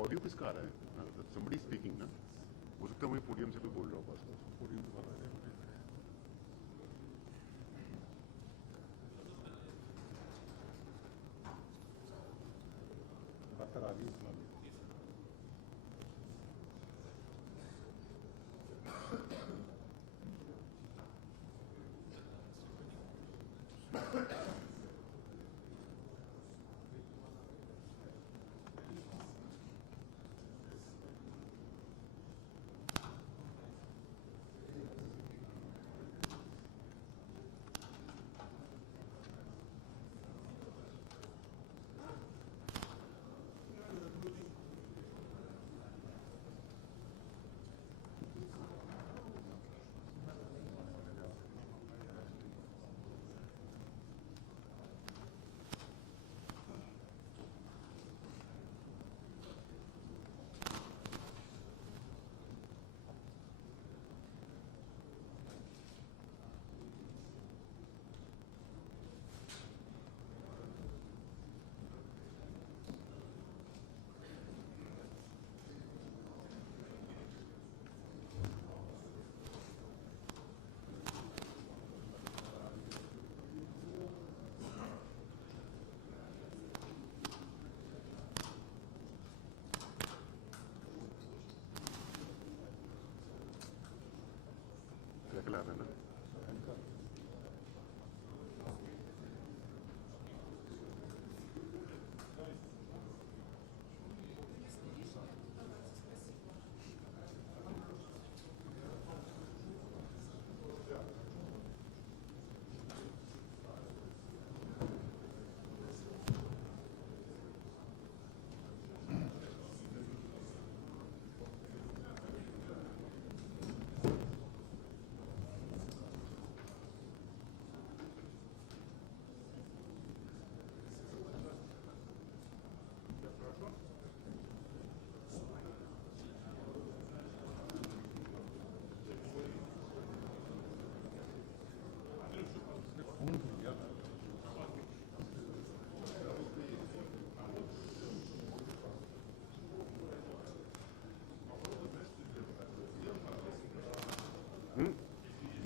Audio किसका आ रहा है? somebody speaking ना, हो सकता है मैं पोडियम से भी बोल रहा हूँ बस पोडियम से बोल रहा है। बात आ रही है खिला रहे ना।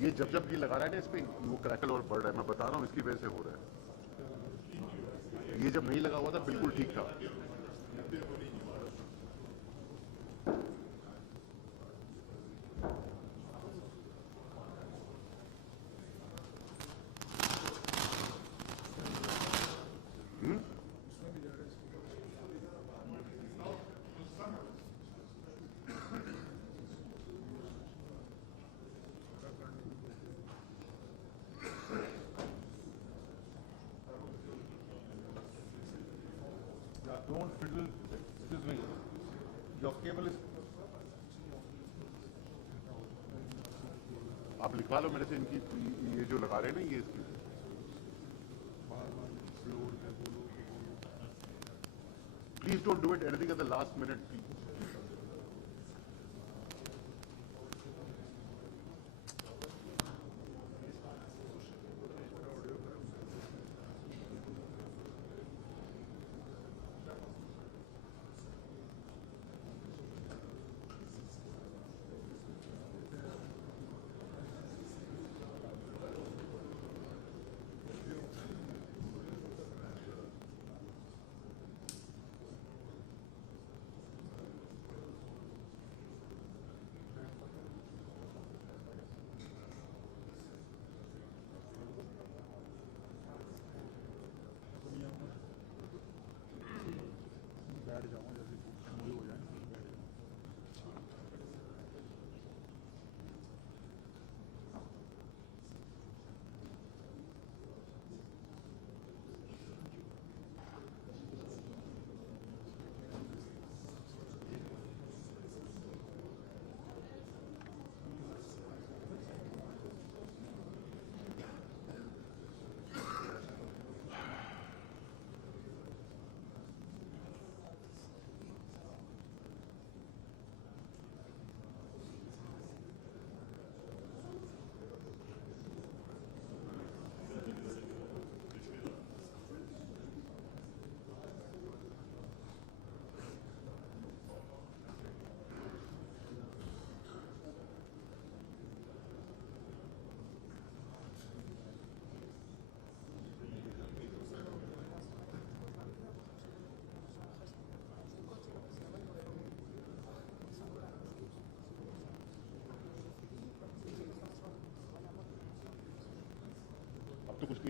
ये जब ये लगा रहा है ना इस पे वो क्रैकल और बढ़ रहा है, मैं बता रहा हूँ इसकी वजह से हो रहा है। ये जब नहीं लगा हुआ था बिल्कुल ठीक था। Don't fiddle, excuse me, your cable is... आप लिखवा लो मेरे से इनकी ये जो लगा रहे हैं ना ये इसकी please don't do it anything at the last minute please.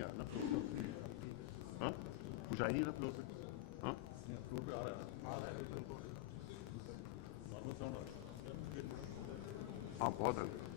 नहीं आ रहा ना फ्लोर पे? हाँ कुछ आ ही नहीं रहा फ्लोर पे। हाँ फ्लोर पे आ रहा है नॉर्मल साउंड आ रहा है। हाँ बहुत हल्का।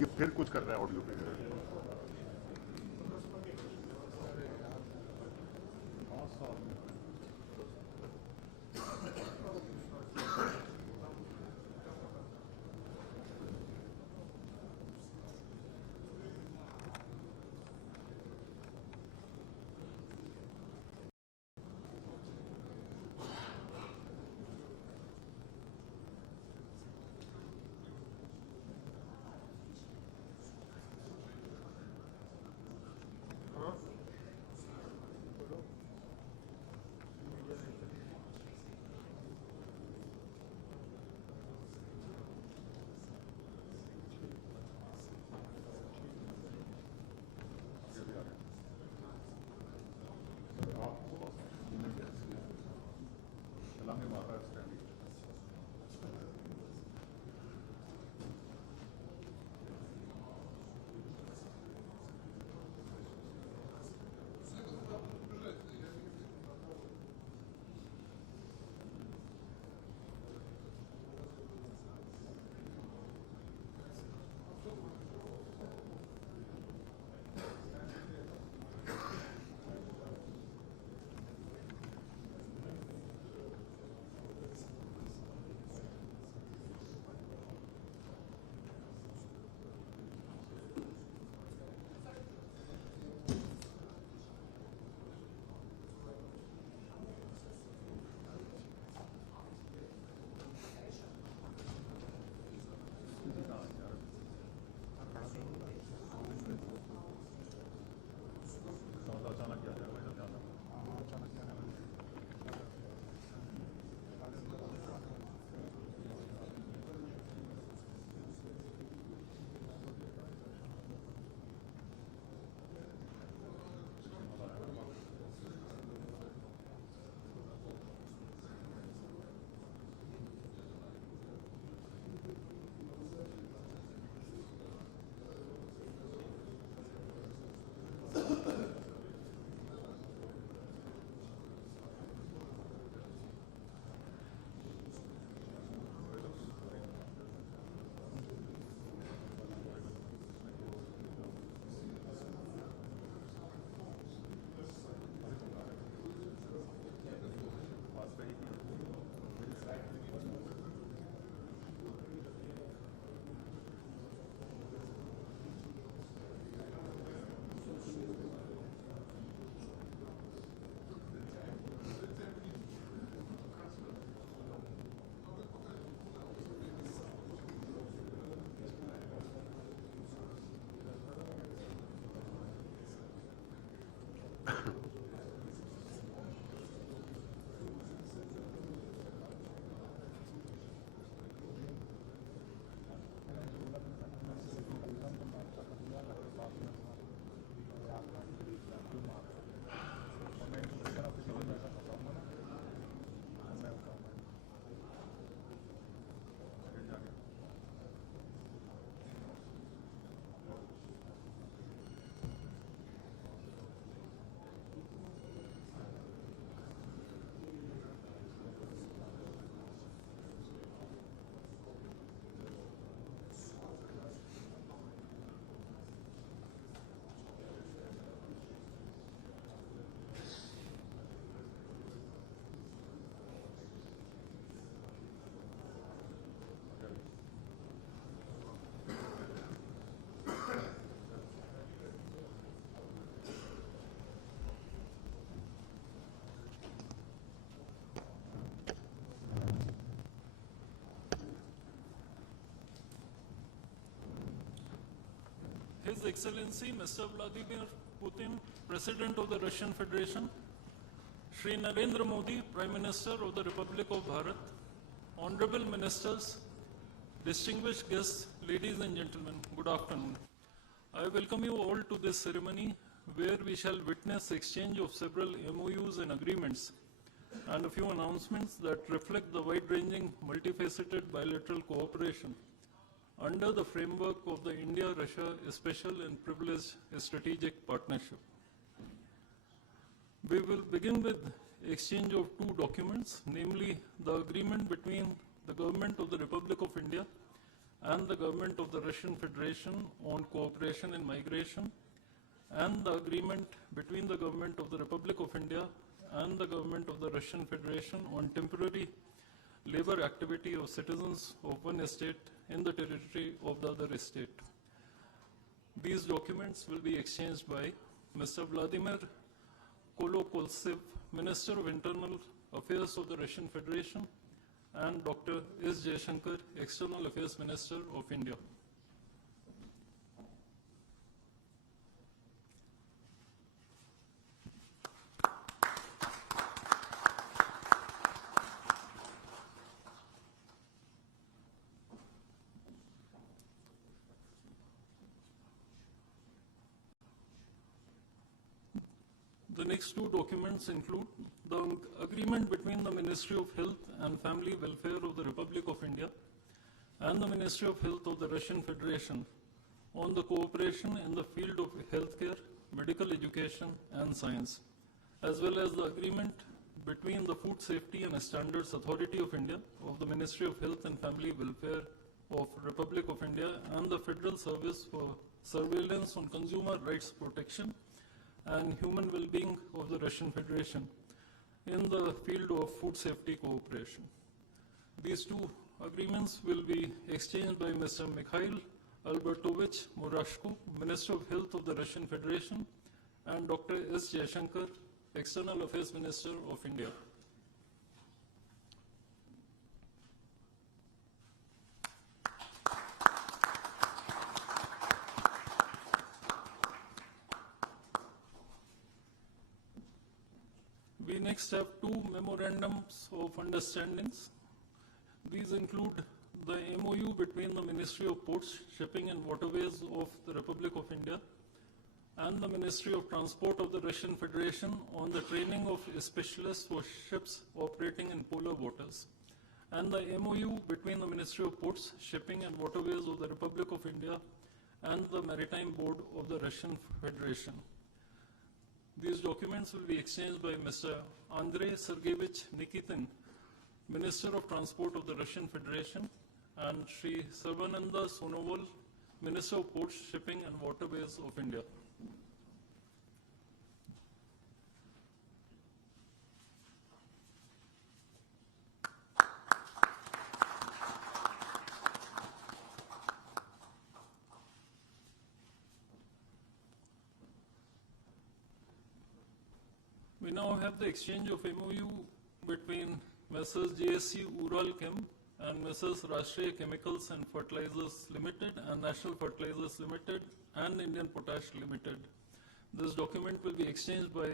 ये फिर कुछ कर रहा है ऑडियो पे। His Excellency Mr. Vladimir Putin, President of the Russian Federation, Shri Narendra Modi, Prime Minister of the Republic of Bharat, Honorable Ministers, distinguished guests, ladies and gentlemen, good afternoon. I welcome you all to this ceremony where we shall witness exchange of several MOUs and agreements and a few announcements that reflect the wide-ranging, multifaceted bilateral cooperation under the framework of the India-Russia Special and Privileged Strategic Partnership. We will begin with exchange of two documents, namely the agreement between the Government of the Republic of India and the Government of the Russian Federation on cooperation in migration, and the agreement between the Government of the Republic of India and the Government of the Russian Federation on temporary labor activity of citizens of one state in the territory of the other state. These documents will be exchanged by Mr. Vladimir Kolokoltsev, Minister of Internal Affairs of the Russian Federation, and Dr. S. Jaishankar, External Affairs Minister of India. The next two documents include the agreement between the Ministry of Health and Family Welfare of the Republic of India and the Ministry of Health of the Russian Federation on the cooperation in the field of healthcare, medical education and science, as well as the agreement between the Food Safety and Standards Authority of India of the Ministry of Health and Family Welfare of Republic of India and the Federal Service for Surveillance on Consumer Rights Protection and Human Well-being of the Russian Federation in the field of food safety cooperation. These two agreements will be exchanged by Mr. Mikhail Albertovich Murashko, Minister of Health of the Russian Federation, and Dr. S. Jaishankar, External Affairs Minister of India. We next have two memorandums of understandings. These include the MOU between the Ministry of Ports, Shipping and Waterways of the Republic of India and the Ministry of Transport of the Russian Federation on the training of specialists for ships operating in polar waters, and the MOU between the Ministry of Ports, Shipping and Waterways of the Republic of India and the Maritime Board of the Russian Federation. These documents will be exchanged by Mr. Andrei Sergeyevich Nikitin, Minister of Transport of the Russian Federation, and Sri Sarvananda Sonoval, Minister of Ports, Shipping and Waterways of India. We now have the exchange of MOU between Messrs. JSC Uralchem and Messrs. Rashtriya Chemicals and Fertilizers Limited and National Fertilizers Limited and Indian Potash Limited. This document will be exchanged by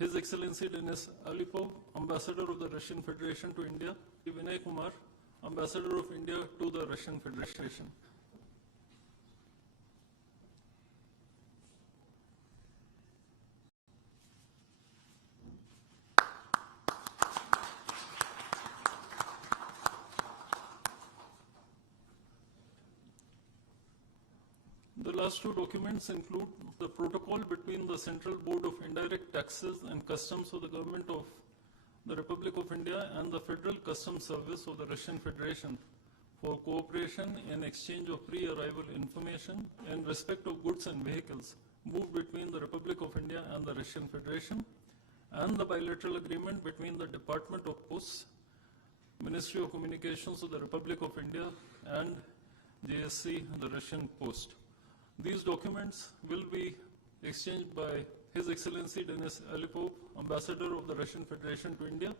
His Excellency Denis Alipov, Ambassador of the Russian Federation to India, Vinay Kumar, Ambassador of India to the Russian Federation. The last two documents include the protocol between the Central Board of Indirect Taxes and Customs of the Government of the Republic of India and the Federal Customs Service of the Russian Federation for cooperation in exchange of pre-arrival information in respect of goods and vehicles moved between the Republic of India and the Russian Federation, and the bilateral agreement between the Department of Posts, Ministry of Communications of the Republic of India and JSC, the Russian Post. These documents will be exchanged by His Excellency Denis Alipov, Ambassador of the Russian Federation to India,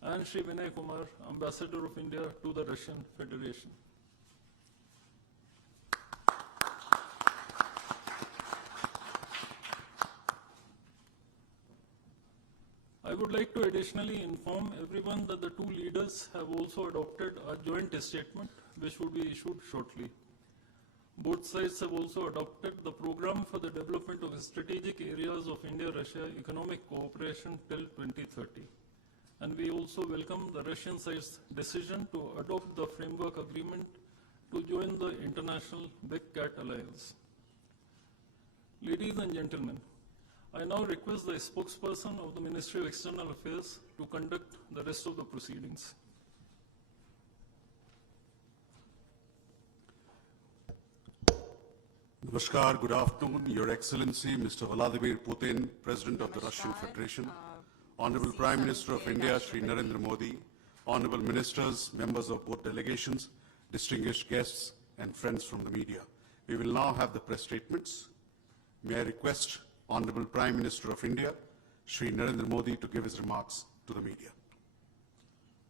and Shri Vinay Kumar, Ambassador of India to the Russian Federation. would like to additionally inform everyone that the two leaders have also adopted a joint statement which will be issued shortly. Both sides have also adopted the program for the development of strategic areas of India-Russia economic cooperation till 2030. And we also welcome the Russian side's decision to adopt the framework agreement to join the international Big Cat Alliance. Ladies and gentlemen, I now request the spokesperson of the Ministry of External Affairs to conduct the rest of the proceedings. Namaskar, good afternoon, Your Excellency, Mr. Vladimir Putin, President of the Russian Federation, Honorable Prime Minister of India, Shri Narendra Modi, Honorable Ministers, members of both delegations, distinguished guests, and friends from the media. We will now have the press statements. May I request Honorable Prime Minister of India, Shri Narendra Modi, to give his remarks to the media.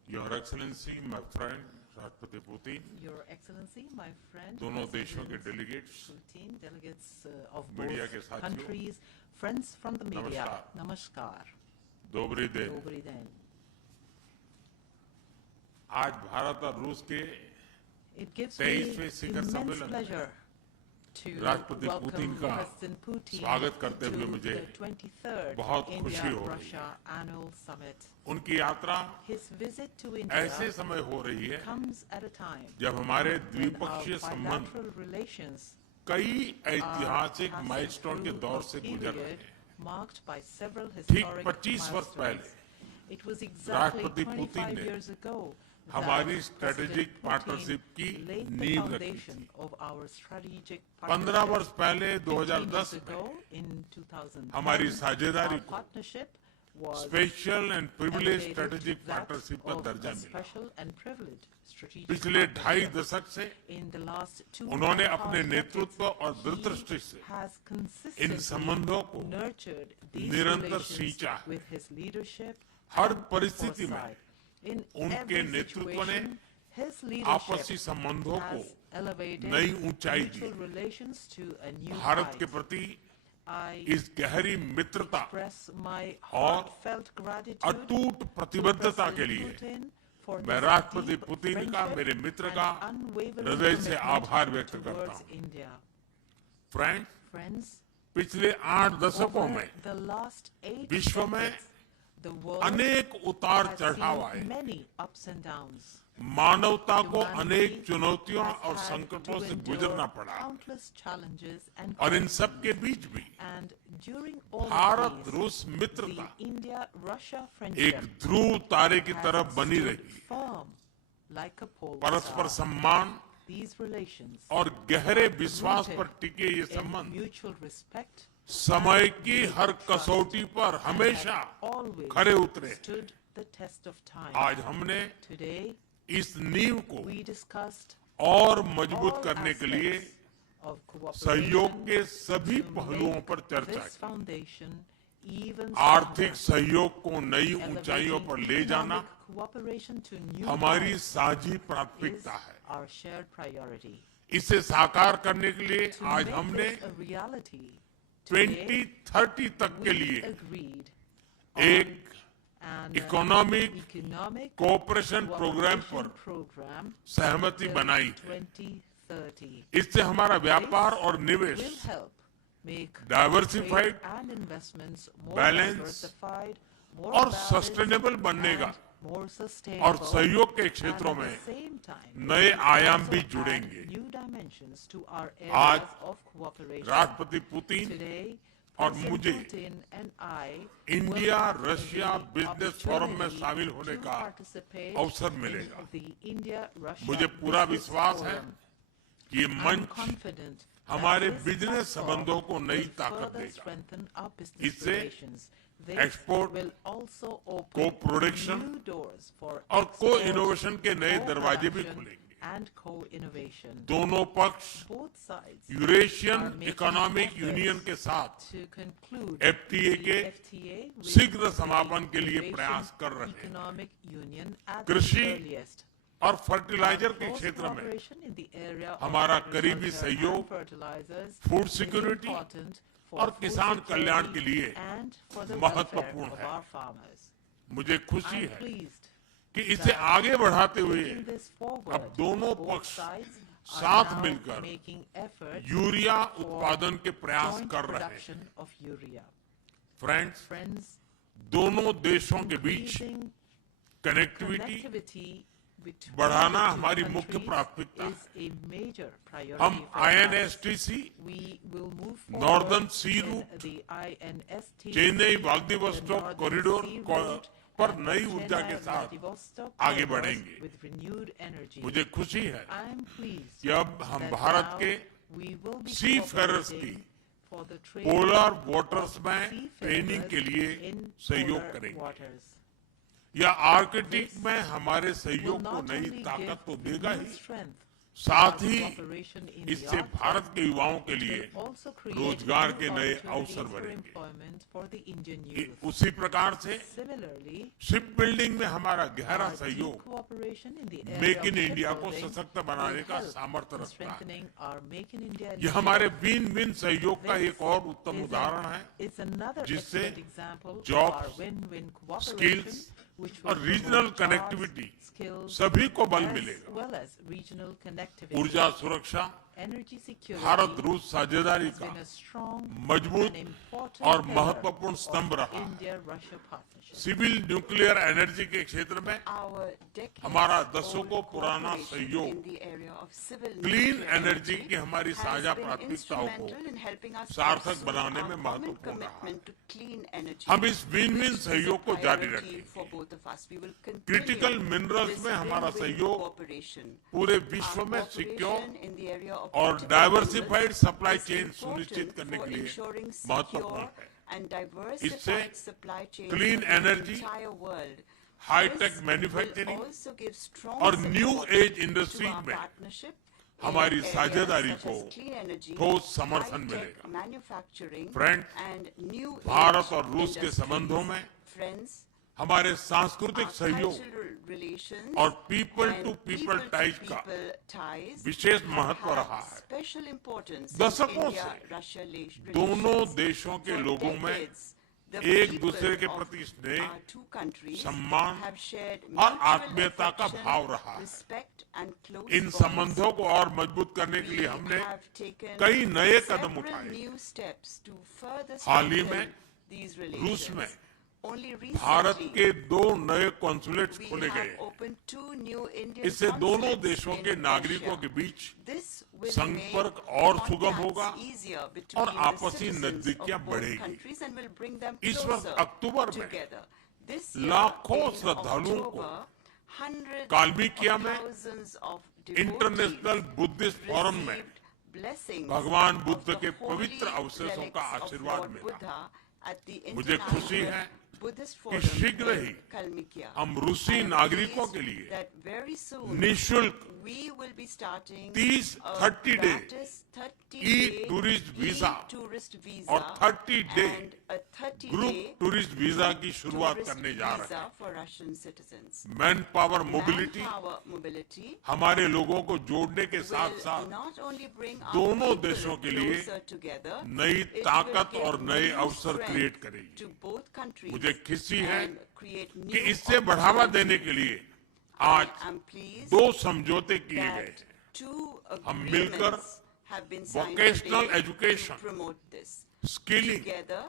Your Excellency, my friend, Rashtrapati Putin, Your Excellency, my friend, दोनों देशों के President delegates, Putin, delegates of media के both साथियों, countries, friends from the media, namaskar. दोबरी दिन। Dobry den. आज भारत और रूस के It gives 23वें me Shikhar immense सम्मेलन में pleasure to राष्ट्रपति welcome पुतिन का President Putin स्वागत करते to हुए मुझे the 23rd बहुत खुशी हो रही India-Russia Annual Summit. उनकी यात्रा His visit to ऐसे India समय हो रही है comes at a time जब हमारे when द्विपक्षीय our संबंध bilateral relations कई ऐतिहासिक passing माइलस्टोन के through दौर a से गुजर रहे period हैं। marked by several ठीक historic 25 वर्ष पहले milestones. It was exactly राष्ट्रपति पुतिन 25 ने years ago हमारी that strategic President partnership Putin की laid the नींव रखी foundation of our strategic 15 वर्ष partnership. पहले 15 years 2010 में ago, in 2010, हमारी साझेदारी our को partnership was special and privilege elevated to strategic that partnership का of दर्जा a मिला। special and privileged strategic पिछले ढाई partnership. दशक से In the last 2 उन्होंने and a half अपने decades, नेतृत्व और he दूरदृष्टि से has इन consistently संबंधों को nurtured these निरंतर relations सींचा है। with his leadership her and परिस्थिति में foresight. In उनके every नेतृत्व ने situation, his आपसी leadership संबंधों को has elevated नई ऊंचाई दी। mutual relations to a new Bharat के height. प्रति I इस गहरी मित्रता express my और heartfelt gratitude अटूट to प्रतिबद्धता के President लिए Putin for मैं his राष्ट्रपति deep पुतिन का, friendship मेरे मित्र and का unwavering हृदय से commitment आभार व्यक्त करता towards हूं। India. फ्रेंड, Friends, पिछले 8 दशकों over में the last 8 विश्व में decades, the world अनेक उतार has चढ़ाव आए। seen many ups and downs. मानवता को Humanity अनेक चुनौतियों has और had संकटों to से endure गुजरना पड़ा countless challenges and और इन crises. सब के बीच भी And during all Bharat of these, रूस the मित्रता India-Russia एक friendship ध्रुव तारे की has तरफ बनी stood रही। firm like a pole परस्पर star. सम्मान These relations और गहरे are विश्वास rooted पर टिके ये in संबंध mutual respect समय की हर कसौटी पर and हमेशा have always खरे उतरे। stood the test of time. आज हमने Today, इस नींव को we discussed और मजबूत all करने के लिए aspects of सहयोग cooperation के सभी to पहलुओं make पर चर्चा this की। foundation even आर्थिक stronger. सहयोग को नई ऊंचाइयों पर ले Elevating जाना economic cooperation to new हमारी heights साझी is प्राथमिकता है। our shared priority. इसे साकार करने के लिए To आज make हमने this a reality, today 2030 तक के we लिए agreed एक an economic economic cooperation program cooperation पर program सहमति till बनाई है। 2030. इससे हमारा व्यापार और Will निवेश help make Diversified, trade and investments more balanced diversified, more और balanced सस्टेनेबल बनने का and more और sustainable, सहयोग के and क्षेत्रों at में the same time, नए it will आयाम also भी add जुड़ेंगे। new dimensions to our आज areas of cooperation. राष्ट्रपति पुतिन Today, और President मुझे Putin and I India will have Russia the business forum में opportunity शामिल होने to का participate अवसर in मिलेगा। the India-Russia मुझे पूरा Business विश्वास है Forum. कि ये I'm मंच confident that हमारे this बिजनेस platform संबंधों को नई will ताकत further देगा। strengthen our business इससे relations. This export, will also open co-production new doors for और export, को-इनोवेशन के नए दरवाजे भी co-production खुलेंगे। and co-innovation. दोनों पक्ष Both sides Eurasian are making economic efforts union के साथ to conclude FTA the के FTA with शीघ्र the समापन के लिए Eurasian प्रयास कर रहे हैं। Economic Union at कृषि the earliest. और फर्टिलाइजर Our के close क्षेत्र में cooperation in the area of हमारा करीबी agriculture सहयोग, and fertilizers food is security important for और food किसान कल्याण security के लिए and for the महत्वपूर्ण welfare of है। our farmers. मुझे खुशी I'm है pleased कि इसे आगे बढ़ाते हुए taking this forward. अब दोनों Both पक्ष sides are साथ now मिलकर making efforts यूरिया for उत्पादन के प्रयास joint कर रहे हैं। production of urea. Friends, Friends, दोनों देशों के बीच increasing कनेक्टिविटी connectivity between बढ़ाना the two हमारी मुख्य countries प्राथमिकता is a major priority हम for us. INSTC, We will move Northern forward Sea in Route, the INSTC, Chennai the Vladivostok Northern corridor Sea Route, पर and नई the ऊर्जा के साथ Chennai-Vladivostok आगे corridors बढ़ेंगे। with renewed energy. मुझे खुशी है I'm pleased कि अब हम that भारत now के we will be seafarers cooperating की for the trade polar of waters में seafarers ट्रेनिंग के लिए in सहयोग polar करेंगे। waters. यह आर्कटिक में हमारे Will सहयोग को not नई only ताकत तो give देगा new ही, strength साथ to our he cooperation in the इससे Arctic, भारत के युवाओं के it लिए will also create रोजगार new के नए opportunities अवसर for बढ़ेंगे। employment for the Indian youth. उसी प्रकार से Similarly, शिप बिल्डिंग में हमारा गहरा our deep सहयोग cooperation in the area make of in India को shipbuilding सशक्त बनाने will का help सामर्थ्य in रखता है। strengthening our Make in India यह हमारे initiative. विन विन सहयोग का एक और उत्तम This उदाहरण है is another जिससे excellent example of jobs, our win-win cooperation, skills which और will regional promote connectivity jobs, skills, सभी को बल as मिलेगा। well as regional connectivity. ऊर्जा सुरक्षा, Energy security भारत रूस साझेदारी has का been a strong मजबूत and important और pillar महत्वपूर्ण स्तंभ of रहा है। India-Russia partnership. Civil nuclear energy के क्षेत्र में Our decades हमारा old दशकों पुराना cooperation सहयोग in the area of civil clean nuclear energy energy की हमारी has साझा been प्राथमिकताओं को instrumental in helping us सार्थक pursue बनाने our में common महत्वपूर्ण रहा है। commitment to clean energy. हम इस win win This is a सहयोग को जारी priority for रखेंगे। both of us. We will continue critical minerals this में हमारा win-win सहयोग cooperation. पूरे विश्व Our में cooperation secure in the area of और critical diversified minerals supply is chain important सुनिश्चित करने for के लिए ensuring महत्वपूर्ण secure है। and इससे diversified supply chains clean in the energy, entire world. Hi tech This manufacturing will also give strong और new support as to industries our में partnership in हमारी areas साझेदारी such को as clean energy, ठोस समर्थन high-tech मिलेगा। manufacturing, Friends, and new Bharat age और रूस के industries. संबंधों में Friends, हमारे सांस्कृतिक our सहयोग cultural relations और people and to people ties का people ties विशेष have महत्व had रहा है। special importance दशकों in से India-Russia relations. दोनों देशों के For लोगों में decades, the एक people दूसरे के of प्रति स्नेह, our two countries सम्मान have shared और mutual आत्मीयता का affection, भाव रहा है। respect and close in bonds. संबंधों को और मजबूत करने के लिए We हमने have taken कई नए कदम several उठाए। new steps to further hall he strengthen में these रूस relations. में Only भारत recently, के 2 नए कॉन्सुलेट्स we खोले have गए। opened 2 new Indian इससे दोनों consulates देशों in के नागरिकों के Russia. बीच This will संपर्क make और सुगम contacts होगा easier और between the आपसी citizens नजदीकियां of both बढ़ेगी। countries and will bring them इस वर्ष closer अक्टूबर में together. This year लाखों in श्रद्धालुओं को October, hundreds काल्मिकिया of में thousands of international devotees Buddhist forum में received blessings भगवान of बुद्ध the के holy पवित्र अवशेषों का relics of आशीर्वाद Lord मिला। Buddha at the मुझे खुशी International है Buddhist कि Forum शीघ्र in ही Kalmykia. हम रूसी I am नागरिकों pleased के लिए that very soon निःशुल्क we will be starting 30 a 30-day gratis 30-day e-tourist visa e-tourist visa और 30-day and a 30-day group tourist visa की शुरुआत tourist करने जा रहे visa हैं। for Russian citizens. Man power mobility Manpower mobility हमारे लोगों को जोड़ने के साथ will साथ not only bring our दोनों people देशों के लिए closer together, नई it will ताकत give और नए new अवसर strength क्रिएट करेगी। to both countries मुझे खुशी है and create कि new इससे बढ़ावा opportunities. देने के लिए I आज am pleased 2 समझौते किए गए that हैं। 2 हम मिलकर agreements have been signed vocational today education, to promote this. Skilling Together,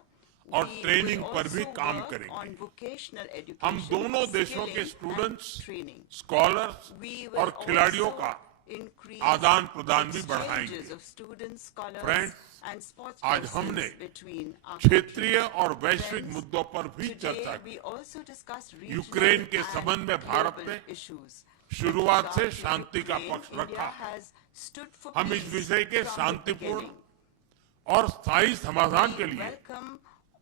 और we ट्रेनिंग will पर भी also काम work करेंगे। on vocational हम education, दोनों देशों के skilling students, and training. Scholars We और will खिलाड़ियों also का increase आदान प्रदान भी बढ़ाएंगे। exchanges of students, scholars, Friends, and sports आज persons हमने between our क्षेत्रीय countries. और वैश्विक Friends, मुद्दों पर भी चर्चा Today, की। we also discussed regional Ukraine के and संबंध में भारत global ने issues. शुरुआत से Regarding शांति का Ukraine, पक्ष India रखा। has stood for हम इस peace विषय के from the शांतिपूर्ण beginning. और स्थायी समाधान के We लिए welcome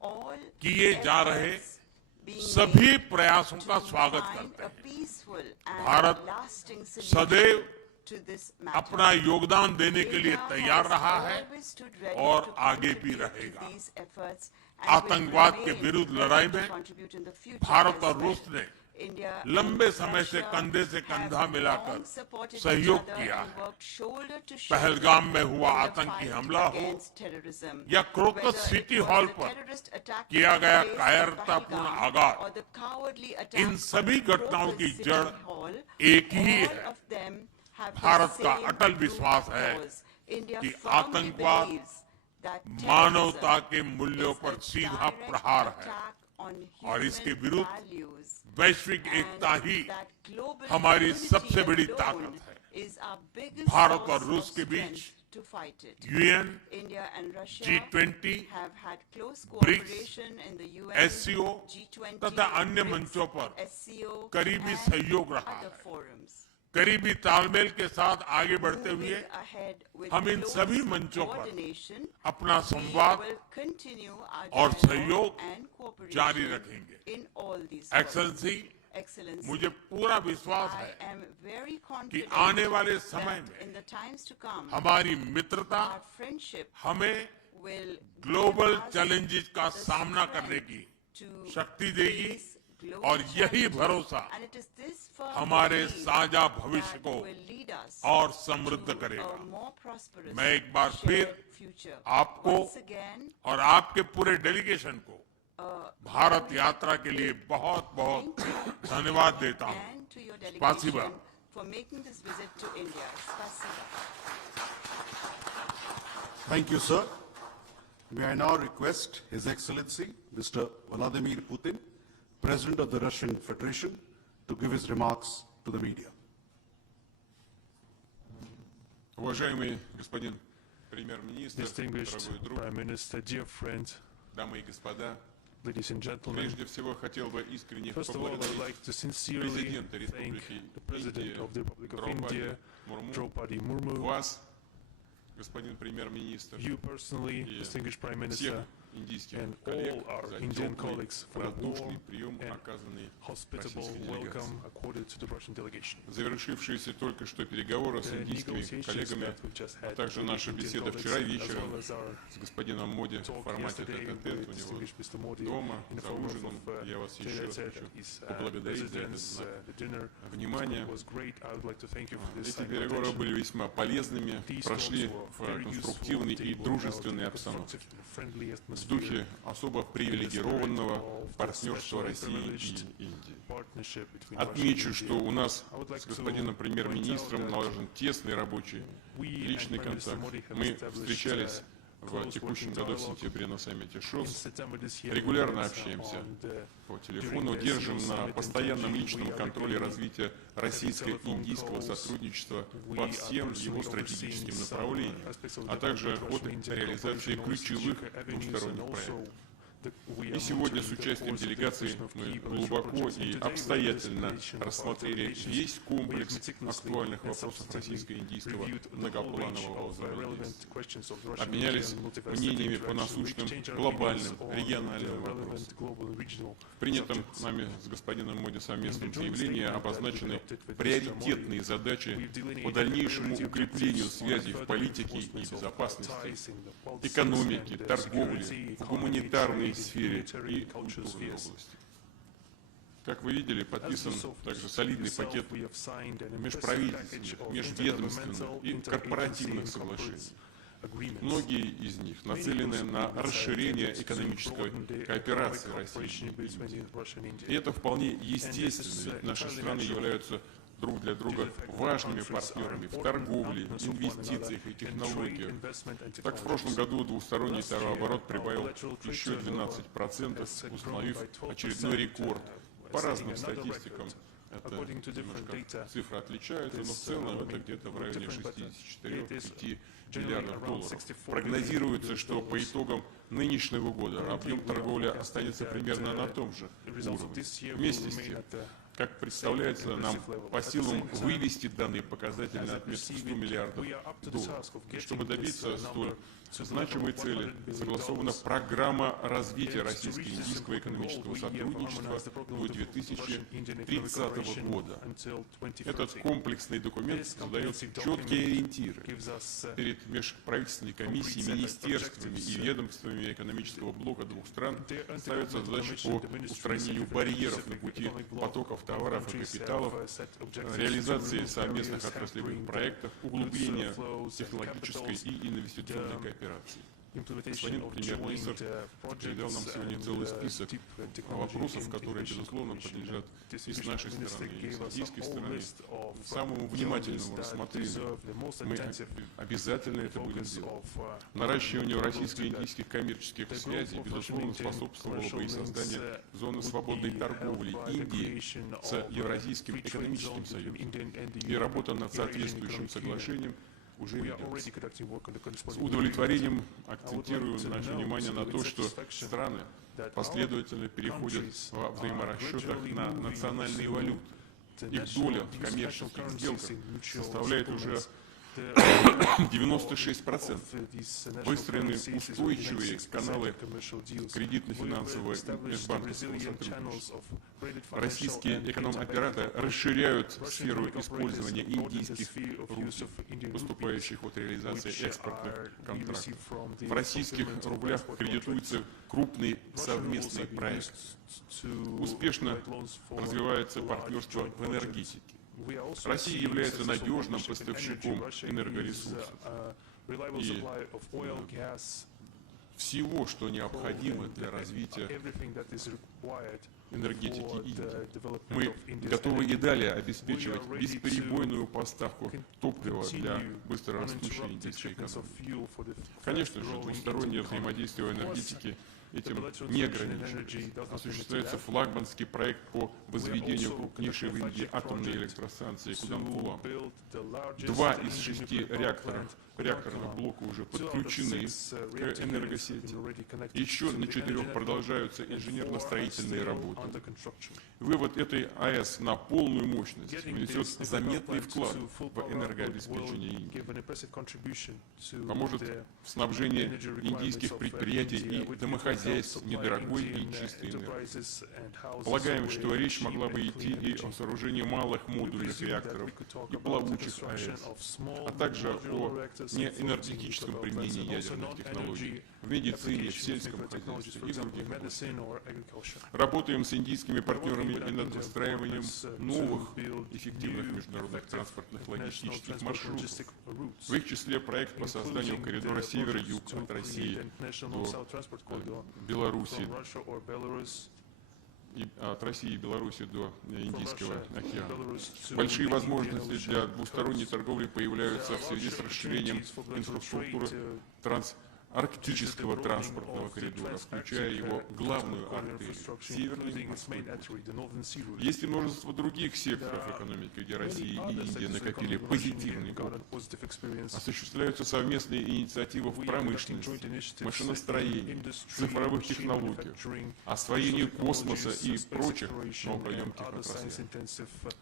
all किए जा रहे efforts being सभी made प्रयासों का to स्वागत find करते a हैं। peaceful and भारत lasting सदैव solution to this matter. अपना योगदान देने के लिए India तैयार has रहा है always stood ready और to आगे भी contribute to रहेगा। these efforts and will आतंकवाद के remain विरुद्ध ready लड़ाई to में contribute in the future Bharat as और well. रूस ने India लंबे and समय से Russia कंधे से कंधा have मिलाकर long supported each सहयोग other किया and है। worked shoulder to shoulder Pahalgam में हुआ in the आतंकी fight हमला हो against terrorism. या crocus Whether city it was hall the पर terrorist attack किया taking गया place at कायरतापूर्ण Pahalgam आघात, or the cowardly attack इन सभी on घटनाओं की Crocus City जड़ Hall, एक ही all है। of them have the Bharat का same अटल root विश्वास है cause. India कि firmly आतंकवाद believes that मानवता terrorism के मूल्यों is पर a सीधा direct प्रहार है attack on और human इसके विरुद्ध values. वैश्विक And Ekta he that global हमारी unity सबसे बड़ी alone ताकत है। is our biggest Bharat source और of रूस के बीच strength to fight it. UN, India and Russia G20, have had close BRICS, cooperation in the UN, SCO G20, तथा अन्य BRICS, मंचों पर SCO, करीबी and सहयोग रहा other है। forums. करीबी तालमेल के साथ आगे बढ़ते हुए Moving ahead with हम इन close सभी मंचों पर coordination, अपना we संवाद will continue our और dialogue सहयोग and cooperation जारी रखेंगे। in all these excellency, forums. Excellency, मुझे पूरा विश्वास I है am very कि confident आने वाले समय that में in the times to come, हमारी मित्रता our friendship हमें will global give us challenges का the सामना strength करने की to शक्ति देगी face global और यही challenges. भरोसा And it is this firm हमारे belief साझा भविष्य that को will lead us और समृद्ध to करेगा। a more prosperous मैं एक बार फिर shared future. आपको Once again, और आपके पूरे डेलीगेशन को भारत यात्रा के लिए बहुत बहुत धन्यवाद देता हूँ। and to your Спасибо. delegation for making this visit to India. Spasiba. Thank you, sir. May I now request His Excellency, Mr. Vladimir Putin, President of the Russian Federation, to give his remarks to the media. Уважаемый господин премьер-министр, Distinguished дорогой друг, Prime Minister, dear friend, дамы и господа, ladies and gentlemen, прежде всего хотел бы искренне first of all, I would поблагодарить like to sincerely президента thank Республики the President of the Republic of Драупади India, Мурму, Draupadi Murmu, вас, господин премьер-министр, you personally, и distinguished Prime всех Minister, индийских and коллег all our за Indian теплый, colleagues for the радушный warm прием, and оказанный hospitable российской welcome делегации. accorded to the Russian delegation. Завершившиеся только что переговоры с The индийскими negotiations коллегами, that we've just а had также with наша Indian беседа colleagues, вчера as вечером well as our с господином Моди в talk формате yesterday тет-а-тет with у него distinguished Mr. Modi дома in the за form ужином. of Я вас еще раз tete-a-tete хочу at his поблагодарить за этот residence, знак the dinner. внимания. It was great. I would like to thank you for this Эти sign of переговоры attention. были весьма полезными, These прошли talks в were very конструктивной useful. и They were дружественной held in a обстановке, constructive, friendly в atmosphere. духе особо привилегированного of партнерства the России privileged и Индии. partnership between Russia and Отмечу, что India. у нас I would like с to господином премьер-министром point out that налажен тесный рабочий we личный and Prime Minister контакт. Modi have Мы established, встречались в close текущем working году в dialogue. сентябре на саммите In ШОС. September this year, Регулярно we met общаемся on the по телефону, держим на постоянном личном контроле развития российско-индийского сотрудничества по всем его стратегическим направлениям, а также ход реализации ключевых двусторонних проектов. И сегодня с участием делегации мы глубоко и обстоятельно рассмотрели весь комплекс актуальных вопросов российско-индийского многопланового взаимодействия. Обменялись мнениями по насущным глобальным, региональным вопросам. В принятом нами с господином Моди совместном заявлении обозначены приоритетные задачи по дальнейшему укреплению связей в политике и безопасности, экономике, торговле, гуманитарной сфере и культурной области. Как вы видели, подписан также солидный пакет межправительственных, межведомственных и корпоративных соглашений. Многие из них нацелены на расширение экономической кооперации России и Индии. И это вполне естественно, ведь наши страны являются друг для друга важными партнерами в торговле, инвестициях и технологиях. Так, в прошлом году двусторонний товарооборот прибавил еще 12%, установив очередной рекорд. По разным статистикам это немножко цифры отличаются, но в целом это где-то в районе 64-5 миллиардов долларов. Прогнозируется, что по итогам нынешнего года объем торговли останется примерно на том же уровне. Вместе с тем, как представляется, нам по силам вывести данный показатель на отметку 100 миллиардов долларов. И чтобы добиться столь значимой цели, согласована программа развития российско-индийского экономического сотрудничества до 2030 года. Этот комплексный документ задает четкие ориентиры. Перед межправительственной комиссией, министерствами и ведомствами экономического блока двух стран ставятся задачи по устранению барьеров на пути потоков поставок товаров и капиталов, реализации совместных отраслевых проектов, углубления технологической и инвестиционной кооперации. Господин премьер-министр передал нам сегодня целый список вопросов, которые, безусловно, подлежат и с нашей стороны, и с индийской стороны самому внимательному рассмотрению. Мы обязательно это будем делать. Наращиванию российско-индийских коммерческих связей, безусловно, способствовало бы и создание зоны свободной торговли Индии с Евразийским экономическим союзом. И работа над соответствующим соглашением уже ведется. С удовлетворением акцентирую наше внимание на то, что страны последовательно переходят во взаиморасчетах на национальные валюты. Их доля в коммерческих сделках составляет уже 96%. Выстроены устойчивые каналы кредитно-финансового межбанковского сотрудничества. Российские эконом-операторы расширяют сферу использования индийских рупий, поступающих от реализации экспортных контрактов. В российских рублях кредитуется крупный совместный проект. Успешно развивается партнерство в энергетике. Россия является надежным поставщиком энергоресурсов и всего, что необходимо для развития энергетики Индии. Мы готовы и далее обеспечивать бесперебойную поставку топлива для быстрорастущей индийской экономики. Конечно же, двустороннее взаимодействие в энергетике этим не ограничивается. Осуществляется флагманский проект по возведению крупнейшей в Индии атомной электростанции Куданкулам. 2 из 6 реакторных блоков уже подключены к энергосети. Еще на 4 продолжаются инженерно-строительные работы. Вывод этой АЭС на полную мощность внесет заметный вклад в энергообеспечение Индии. Поможет в снабжении индийских предприятий и домохозяйств недорогой и чистой энергией. Полагаем, что речь могла бы идти и о сооружении малых модульных реакторов и плавучих АЭС, а также о неэнергетическом применении ядерных технологий в медицине, в сельском хозяйстве и других областях. Работаем с индийскими партнерами и над выстраиванием новых эффективных международных транспортных логистических маршрутов. В их числе проект по созданию коридора север-юг от России до Беларуси, от России и Беларуси до Индийского океана. Большие возможности для двусторонней торговли появляются в связи с расширением инфраструктуры арктического транспортного коридора, включая его главную артерию – Северный морской путь. Есть и множество других секторов экономики, где Россия и Индия накопили позитивный опыт. Осуществляются совместные инициативы в промышленности, машиностроении, цифровых технологиях, освоении космоса и прочих новопоемких отраслях.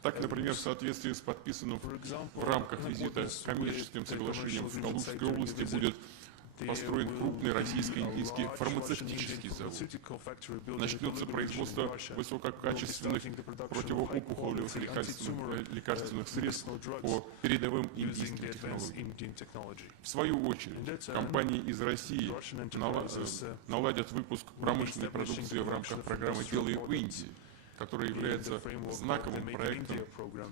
Так, например, в соответствии с подписанным в рамках визита коммерческим соглашением в Калужской области будет построен крупный российско-индийский фармацевтический завод. Начнется производство высококачественных противоопухолевых лекарственных средств по передовым индийским технологиям. В свою очередь, компании из России наладят выпуск промышленной продукции в рамках программы «Делай в Индии», которая является знаковым проектом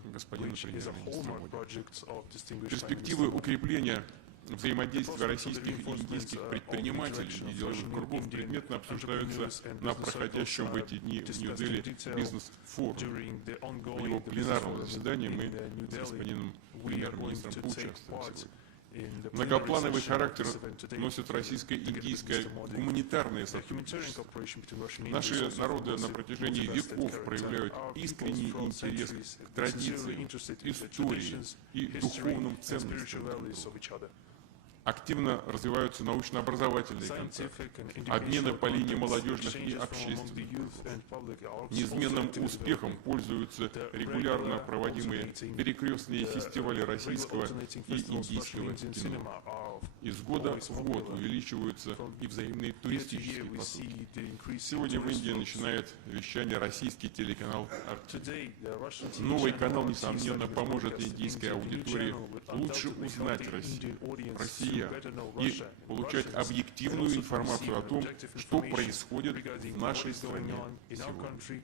господина премьер-министра Моди. Перспективы укрепления взаимодействия российских и индийских предпринимателей и деловых кругов предметно обсуждаются на проходящем в эти дни в Нью-Дели бизнес-форуме. В его пленарном заседании мы с господином премьер-министром Bucha сегодня. Многоплановый характер носит российско-индийское гуманитарное сотрудничество. Наши народы на протяжении веков проявляют искренний интерес к традициям, истории и духовным ценностям. Активно развиваются научно-образовательные контакты, обмены по линии молодежных и общественных кругов. Неизменным успехом пользуются регулярно проводимые перекрестные фестивали российского и индийского кино. Из года в год увеличиваются и взаимные туристические потоки. Сегодня в Индии начинает вещание российский телеканал «Арктик». Новый канал, несомненно, поможет индийской аудитории лучше узнать Россию и получать объективную информацию о том, что происходит в нашей стране сегодня.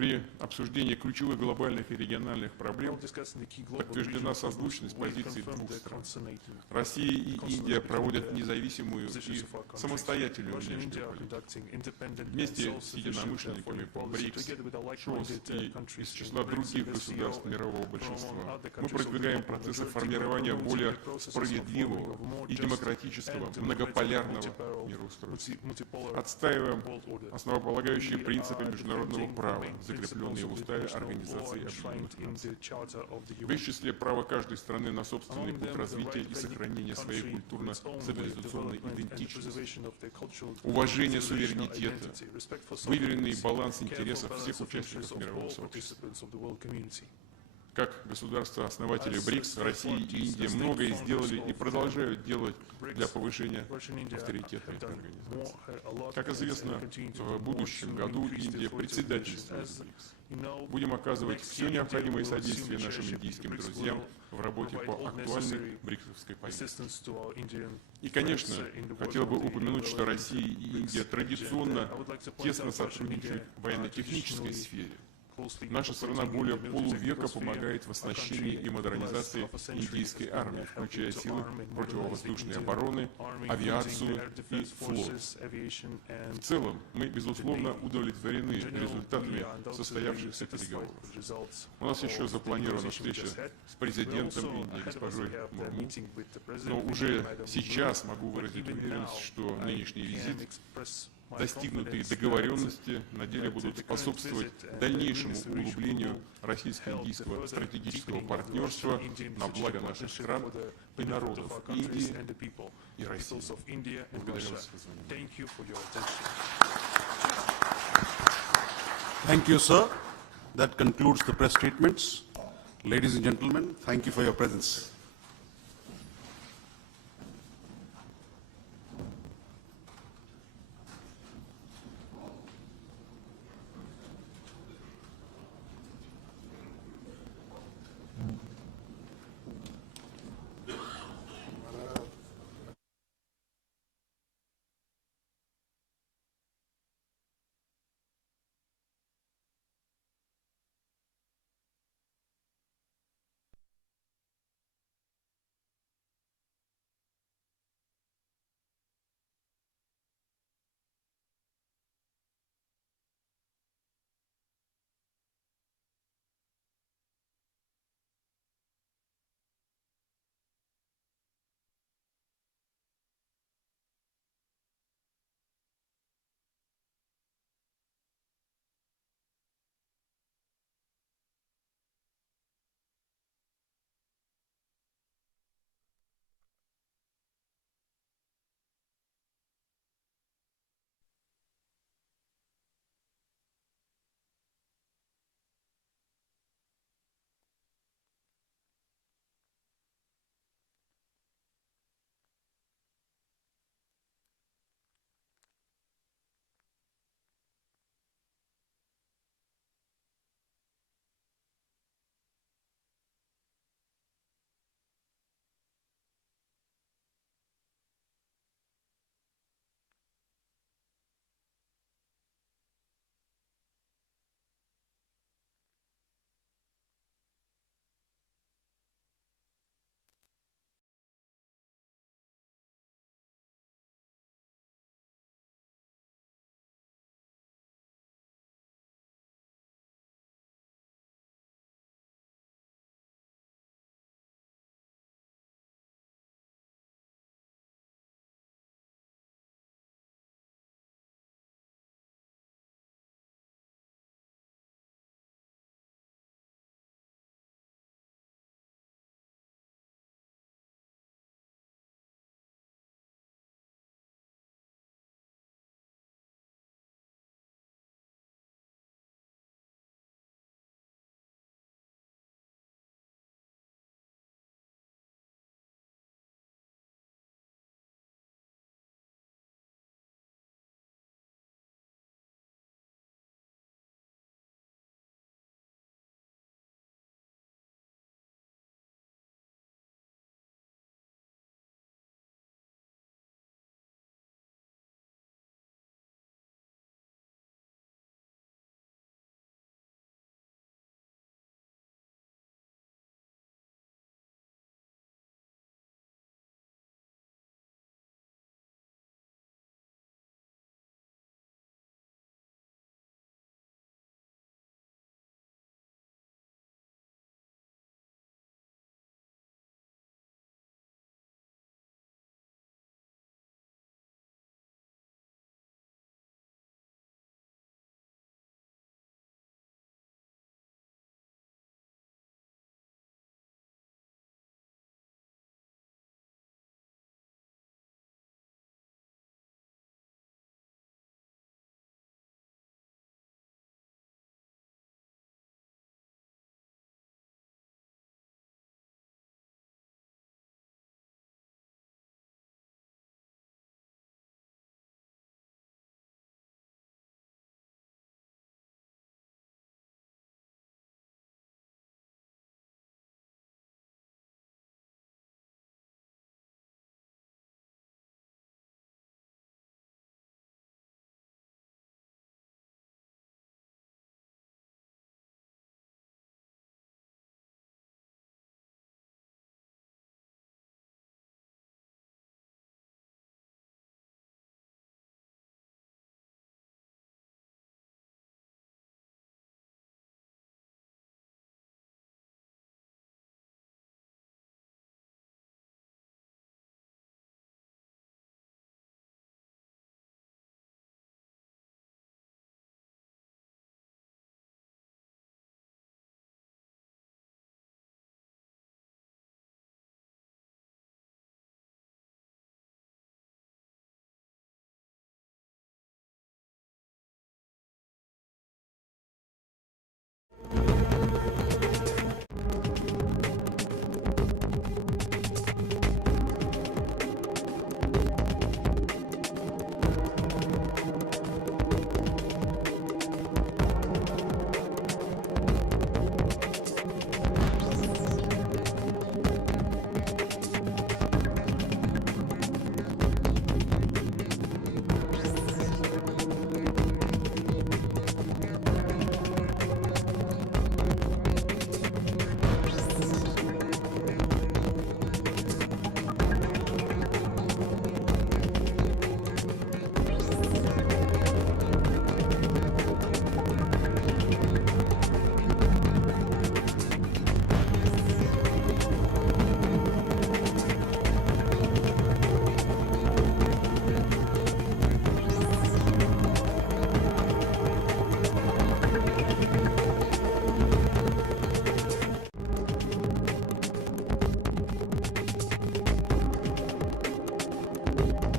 При обсуждении ключевых глобальных и региональных проблем While discussing the key global подтверждена regional созвучность problems, we позиций confirm двух the стран. consonant Россия и Индия проводят независимую и самостоятельную Russia and внешнюю India are политику. conducting independent and Вместе с self-sufficient единомышленниками foreign по policy БРИКС, together with the ШОС like-minded и countries из in числа BRICS, других SCO, государств мирового from большинства other мы countries of the продвигаем global процессы majority, формирования we're более promoting the process of справедливого forming a more и just демократического and многополярного multipolar мироустройства. multipolar Отстаиваем world order. основополагающие We принципы are международного defending права, the main закрепленные в principles of Уставе international law Организации enshrined Объединенных in Наций. the Charter of the В UN. их числе право каждой страны на собственный Among путь them, the развития right и of any сохранения своей country to its own way of культурно-цивилизационной development and идентичности, preservation of their cultural уважение civilizational суверенитета, identity, respect for выверенный sovereignty, баланс careful интересов balance всех of interests участников of мирового all сообщества. participants of the world community. Как государства-основатели БРИКС, Россия и Индия многое сделали и продолжают делать для повышения авторитета этих организаций. Как известно, в будущем году Индия председательствует БРИКС. Будем оказывать все необходимое содействие нашим индийским друзьям в работе по актуальной бриксовской повестке. И, конечно, хотел бы упомянуть, что Россия и Индия традиционно тесно сотрудничают в военно-технической сфере. Наша страна более полувека помогает в оснащении и модернизации индийской армии, включая силы противовоздушной обороны, авиацию и флот. В целом, мы, безусловно, удовлетворены результатами состоявшихся переговоров. У нас еще запланирована встреча с президентом Индии, госпожой Мурму, но уже сейчас могу выразить уверенность, что нынешний визит, достигнутые договоренности на деле будут способствовать дальнейшему углублению российско-индийского стратегического партнерства на благо наших стран и народов Индии и России. Благодарю вас за внимание. Thank you, sir. That concludes the press statements. Ladies and gentlemen, thank you for your presence. you